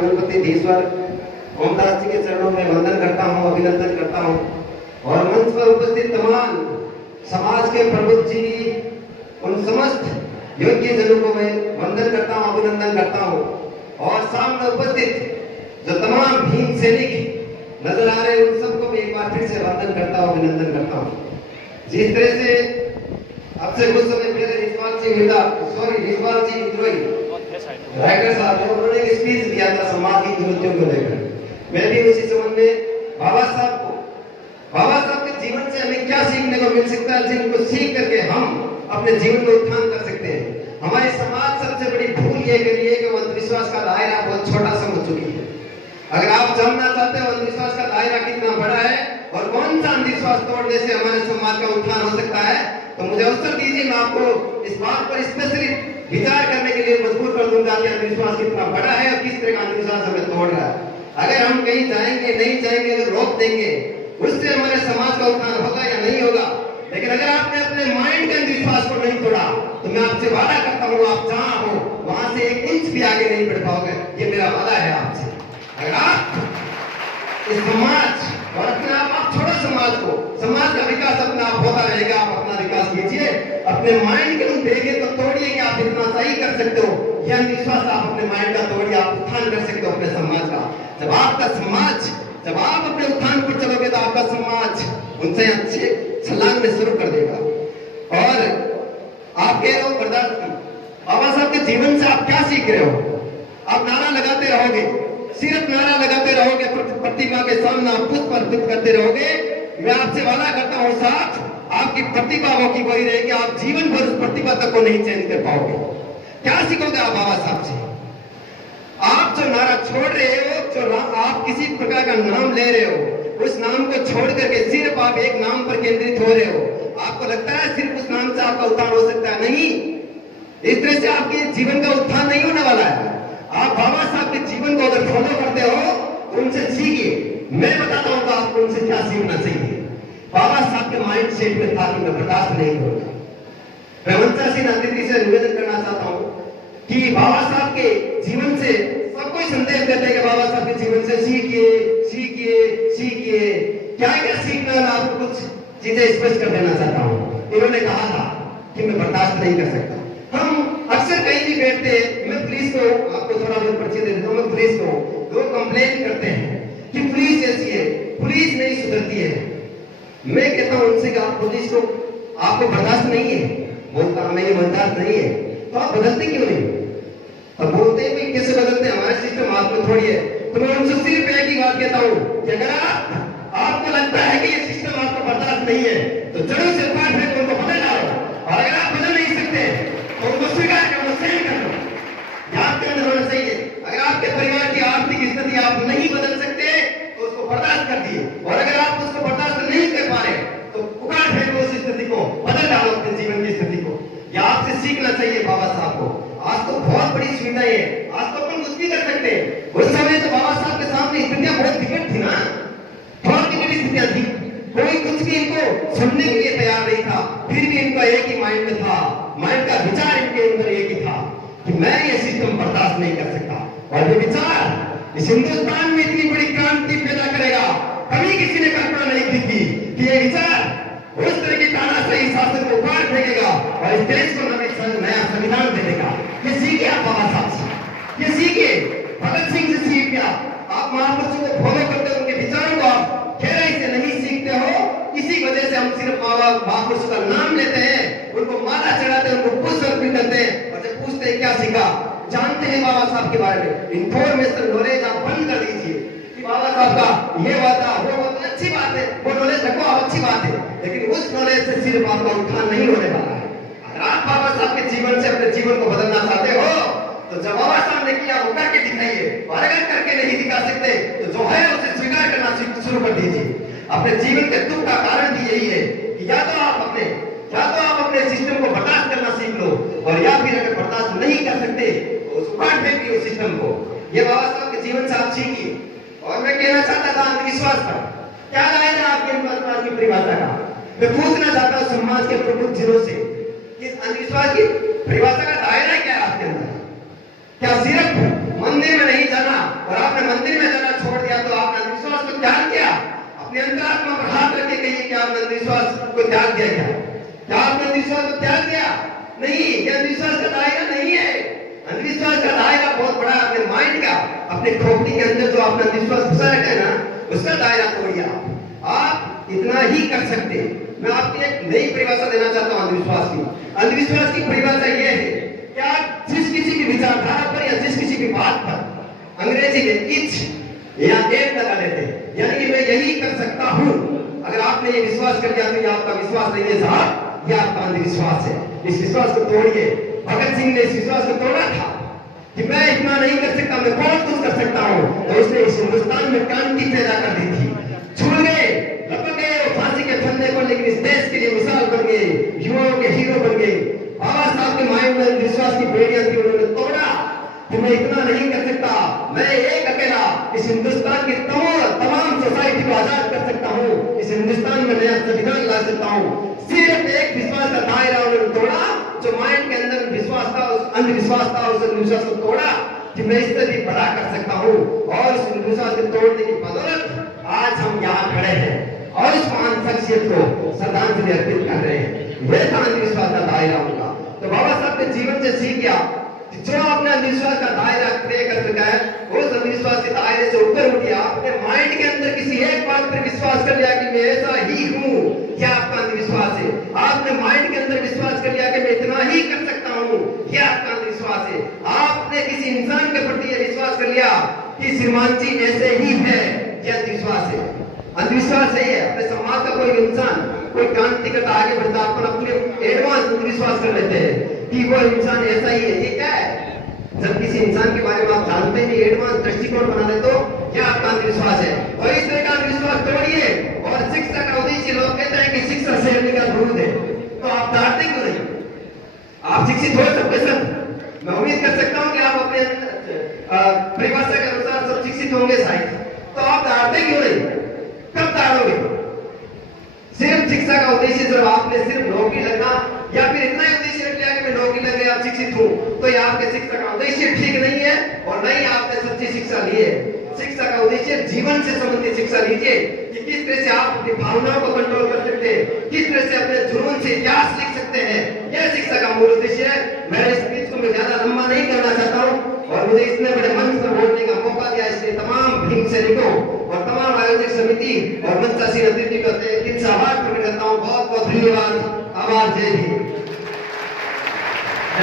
गणपतिधीश्वर ओमदास जी के चरणों में वंदन करता हूँ, अभिनंदन करता हूँ। और मंच पर उपस्थित तमाम समाज के प्रबुद्ध जी, उन समस्त योग्य जनों को मैं वंदन करता हूँ, अभिनंदन करता हूँ। और सामने उपस्थित जो तमाम भीम सैनिक नजर आ रहे हैं, उन सबको मैं एक बार फिर से वंदन करता हूँ, अभिनंदन करता हूँ। जिस तरह से आपसे कुछ समय पहले रिजवान जी विद्रोही राइटर साहब ने उन्होंने एक स्पीच दिया था समाज की जरूरतों को लेकर। मैं भी उसी संबंध में बाबा साहब के जीवन से हमें क्या सीखने को मिल सकता है, जिनको सीख करके हम अपने जीवन में उत्थान कर सकते हैं। हमारे समाज सबसे बड़ी भूल ये करी है कि अंधविश्वास का दायरा बहुत छोटा सा हो चुकी है। अगर आप जानना चाहते हो अंधविश्वास का दायरा कितना बड़ा है और कौन सा अंधविश्वास तोड़ने से हमारे समाज का उत्थान हो सकता है, तो मुझे अवसर दीजिए, मैं आपको इस बात पर स्पेशली विचार करने के लिए मजबूर कर दूंगा कि अंधविश्वास कितना बड़ा है और किस तरह का अंधविश्वास हमें तोड़ रहा है। अगर हम कहीं जाएंगे नहीं जाएंगे, अगर रोक देंगे, उससे हमारे समाज का उत्थान होगा या नहीं होगा। लेकिन अगर आपने अपने माइंड के अंधविश्वास को नहीं तोड़ा, तो मैं आपसे वादा करता हूँ, आप जहां हो वहां से 1 इंच भी आगे नहीं बढ़ पाओगे। ये मेरा वादा है आपसे। अगर आप इस समाज और अपने आप छोड़ो समाज का विकास अपना आप होता रहेगा। आप अपना विकास कीजिए, अपने माइंड के उन भेगे को तोड़िए कि आप इतना सही कर सकते हो। यह अंधविश्वास आप अपने माइंड का तोड़िए, आप उत्थान कर सकते हो अपने समाज का। जब आप अपने उत्थान पर चलोगे तो आपका समाज उनसे अच्छे छलांगने शुरू कर देगा। और आप कह रहे हो बर्दाश्त की, बाबा साहब के जीवन से आप क्या सीख रहे हो? आप नारा लगाते रहोगे, सिर्फ नारा लगाते रहोगे, प्रतिमा के सामने आप पुष्प अर्पित करते रहोगे। मैं आपसे वादा करता हूँ साहब, आपकी प्रतिभा की वही रहेगी, आप जीवन भर उस प्रतिभा तक को नहीं चेंज कर पाओगे। क्या सीखोगे आप बाबा साहब से? आप जो नारा छोड़ रहे हो, जो आप किसी प्रकार का नाम ले रहे हो, उस नाम को छोड़ करके सिर्फ आप एक नाम पर केंद्रित हो रहे हो। आपको लगता है सिर्फ उस नाम से आपका उत्थान हो सकता है? नहीं, इस तरह से आपके जीवन का उत्थान नहीं होने वाला है। आप बाबा साहब के जीवन को अगर फॉलो करते हो तो उनसे सीखिए। मैं बताता हूं आपको उनसे क्या सीखना चाहिए। बाबा साहब के माइंड सेट में था कि मैं बर्दाश्त नहीं करूंगा। मैं मंत्रासीन अतिथि से निवेदन करना चाहता हूं कि बाबा साहब के जीवन से सब कोई संदेश देते हैं कि बाबा साहब के जीवन से सीखिए। क्या सीखना है, आपको कुछ चीजें स्पष्ट कर देना चाहता हूं। इन्होंने कहा था कि मैं बर्दाश्त नहीं कर सकता। हम अक्सर कहीं भी बैठते हैं, मैं पुलिस को आपको थोड़ा बहुत परिचय दे देता हूं। मैं पुलिस को लोग कंप्लेन करते हैं कि पुलिस ऐसी है, पुलिस नहीं सुधरती है। मैं कहता हूं उनसे कि आप पुलिस को आपको बर्दाश्त नहीं है, बोलता हमें ये बर्दाश्त नहीं है, तो आप बदलते क्यों नहीं? अब बोलते हैं कि कैसे बदलते हैं, हमारे सिस्टम हाथ में थोड़ी है। तो मैं उनसे सिर्फ एक ही बात कहता हूं कि अगर आपको लगता है कि ये सिस्टम आपको बर्दाश्त नहीं है, तो जड़ों से उखाड़ फेंको, उनको बदल डालो। और अगर आप बदल नहीं सकते तो उनको स्वीकार करो, सहन कर लो। याद के अंदर होना चाहिए, अगर आपके परिवार की आर्थिक स्थिति आप नहीं बदल सकते तो उसको बर्दाश्त कर दिए, और अगर आप उसको बर्दाश्त नहीं कर पा रहे तो उखाड़ फेंको उस स्थिति को, बदल डालो अपने जीवन की स्थिति को। यह आपसे सीखना चाहिए बाबा साहब को। आज तो बहुत बड़ी सुविधाएं है, आज तो अपन कुछ भी कर सकते हैं। उस समय तो बाबा साहब के सामने स्थितियां बहुत विकट थी ना, बहुत विकट स्थितियां थी। कोई कुछ भी इनको सुनने के लिए तैयार नहीं था, फिर भी इनका एक ही माइंड में था, माइंड का विचार इनके अंदर एक ही था कि मैं ये सिस्टम बर्दाश्त नहीं कर सकता। और ये विचार इस हिंदुस्तान में इतनी बड़ी क्रांति पैदा करेगा, कभी किसी ने कल्पना नहीं की थी कि ये विचार उस तरह की तानाशाही शासन को उखाड़ फेंकेगा और इस देश को नया संविधान दे देगा। ये सीखिए आप बाबा साहब से, ये सीखिए भगत सिंह से सीखिए। आप महापुरुषों को फॉलो करते हो, उनके विचारों को आप गहराई से नहीं सीखते हो। इसी वजह से हम सिर्फ महापुरुषों का नाम लेते हैं, उनको माला चढ़ाते हैं, उनको पुष्प अर्पित करते हैं, और जब पूछते हैं क्या सीखा, जानते हैं बाबा साहब के बारे में, इंफॉर्मेशन नॉलेज आप बंद कर दीजिए कि बाबा साहब का ये बात वो अच्छी बात है, वो नॉलेज रखो आप, अच्छी बात है, लेकिन उस नॉलेज से सिर्फ आपका उत्थान नहीं होने वाला है। अगर आप बाबा साहब के जीवन से अपने जीवन को बदलना चाहते हो तो जब बाबा साहब ने किया वो करके दिखाइए, और अगर करके नहीं दिखा सकते तो जो है उसे स्वीकार करना शुरू कर दीजिए। अपने जीवन के दुख का कारण भी यही है कि या तो आप अपने सिस्टम को बर्दाश्त करना सीख लो, और या फिर अगर बर्दाश्त नहीं कर सकते तो उस उखाड़ फेंकिए उस सिस्टम को। ये बाबा साहब के जीवन से आप सीखिए। और मैं कहना चाहता था अंधविश्वास पर क्या लाए आपके अंधविश्वास की परिभाषा का, मैं पूछना चाहता हूँ समाज के प्रमुख जनों से कि अंधविश्वास की परिभाषा का दायरा क्या है आपके अंदर? क्या सिर्फ मंदिर में नहीं जाना और अपने अंतरात्मा पर हाथ रख के कहिए कि आपने अंधविश्वास को त्याग दिया क्या? क्या आपने अंधविश्वास को त्याग दिया? नहीं, यह अंधविश्वास का दायरा नहीं है। अंधविश्वास का दायरा बहुत बड़ा है, अपने माइंड का, अपने खोपड़ी के अंदर जो आपने अंधविश्वास घुसा रखा है ना, उसका दायरा तोड़िए। आप इतना ही कर सकते। मैं आपको एक नई परिभाषा देना चाहता हूं अंधविश्वास की। अंधविश्वास की परिभाषा यह है कि आप जिस किसी की विचारधारा पर या जिस किसी की बात पर अंग्रेजी में इच या एड लगा लेते हैं, यानी कि मैं यही कर सकता हूं, अगर आपने ये विश्वास कर लिया तो ये आपका विश्वास नहीं है साहब, ये आपका अंधविश्वास है। इस विश्वास को तोड़िए। भगत सिंह ने इस विश्वास को तोड़ा था कि मैं इतना नहीं कर सकता, मैं बहुत कुछ कर सकता हूं, तो उसने इस हिंदुस्तान में क्रांति पैदा कर दी थी। छूट गए, लपक गए वो फांसी के फंदे पर, लेकिन इस देश के लिए मिसाल बन गए, युवाओं के हीरो बन गए। बाबा साहब के माइंड में विश्वास की बेड़ियां थी, उन्होंने तोड़ा कि मैं इतना नहीं कर सकता, मैं एक अकेला इस हिंदुस्तान की तमाम सोसाइटी को आजाद कर सकता हूँ, इस हिंदुस्तान में नया संविधान ला सकता हूँ। सिर्फ एक विश्वास का दायरा उन्होंने तोड़ा, जो माइंड के अंदर विश्वास था, उस अंधविश्वास था, उस अंधविश्वास को तोड़ा कि मैं इससे भी बड़ा कर सकता हूँ। और उस अंधविश्वास को तोड़ने की बदौलत आज हम यहाँ खड़े हैं और इस महान शख्सियत को श्रद्धांजलि अर्पित कर रहे हैं। यह था अंधविश्वास का दायरा उनका। तो बाबा साहब ने जीवन से सीख गया कि जो आपने अंधविश्वास का दायरा तय कर चुका है, उस अंधविश्वास के दायरे से ऊपर उठ गया। अपने माइंड के अंदर किसी एक बात पर विश्वास कर लिया कि मैं ऐसा ही हूँ, यह आपका अंधविश्वास है। आपने माइंड के अंदर विश्वास कर लिया कि मैं इतना ही कर सकता हूँ, यह आपका अंधविश्वास है। आपने किसी इंसान के प्रति यह विश्वास कर लिया कि श्रीमान जी ऐसे ही है, यह अंधविश्वास है। अंधविश्वास यही है, अपने समाज का कोई इंसान कोई क्रांति करता आगे बढ़ता, अपन अपने एडवांस अंधविश्वास कर लेते हैं कि वो इंसान ऐसा ही है। ये क्या है? जब किसी इंसान के बारे में आप जानते हैं, एडवांस दृष्टिकोण बना ले तो क्या आपका अंधविश्वास है। और इस तरह का अंधविश्वास तोड़िए। और शिक्षा का उद्देश्य, लोग कहते हैं कि शिक्षा शेरनी का दूध है, तो आप जानते क्यों नहीं? आप शिक्षित हो सकते सर, मैं उम्मीद कर सकता हूँ कि आप अपने परिभाषा के अनुसार सब शिक्षित होंगे शायद, तो आप दाड़ते क्यों नहीं? कब दाड़ोगे? सिर्फ शिक्षा का उद्देश्य सिर्फ आपने सिर्फ नौकरी लगना या फिर इतना ही उद्देश्य रख लिया कि मैं नौकरी लग गया, आप शिक्षित हूँ, तो ये आपके शिक्षा का उद्देश्य ठीक नहीं है और नहीं आपने सच्ची शिक्षा ली है। शिक्षा का उद्देश्य जीवन से संबंधित शिक्षा लीजिए कि किस तरह से आप अपनी भावनाओं को कंट्रोल कर सकते हैं, किस तरह से अपने जुनून से इतिहास लिख सकते हैं। यह शिक्षा का मूल उद्देश्य है। मैं इस स्पीच को मैं ज्यादा लंबा नहीं करना चाहता हूँ और मुझे इतने बड़े मंच पर बोलने का मौका दिया, इसलिए तमाम भीम सैनिकों और तमाम आयोजक समिति और मंचासीन अतिथि का दिल से आभार प्रकट करता हूँ। बहुत बहुत धन्यवाद। आभार। जय हिंद।